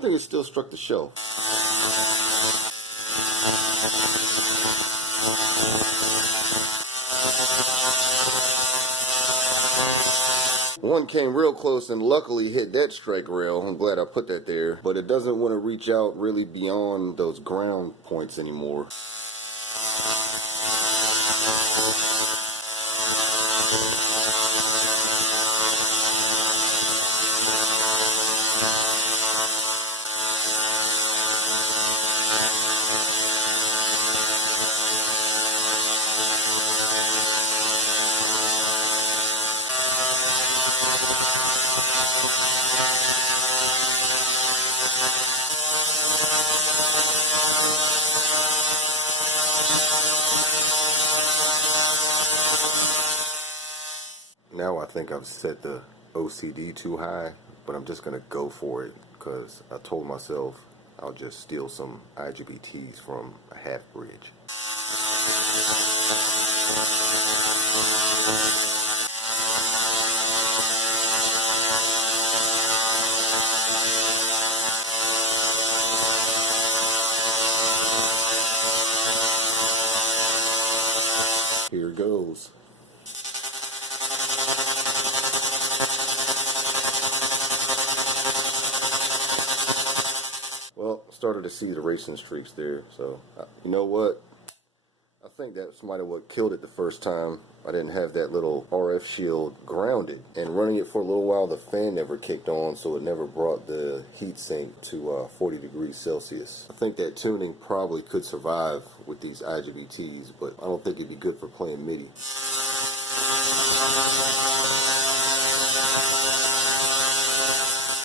think it still struck the shelf. One came real close and luckily hit that strike rail. I'm glad I put that there, but it doesn't want to reach out really beyond those ground points anymore. Now I think I've set the OCD too high, but I'm just going to go for it because I told myself I'll just steal some IGBTs from a half bridge. Here goes. Well, started to see the racing streaks there, so you know what? I think that's might have what killed it the first time. I didn't have that little RF shield grounded, and running it for a little while, the fan never kicked on, so it never brought the heat sink to 40 degrees Celsius. I think that tuning probably could survive with these IGBTs, but I don't think it'd be good for playing MIDI.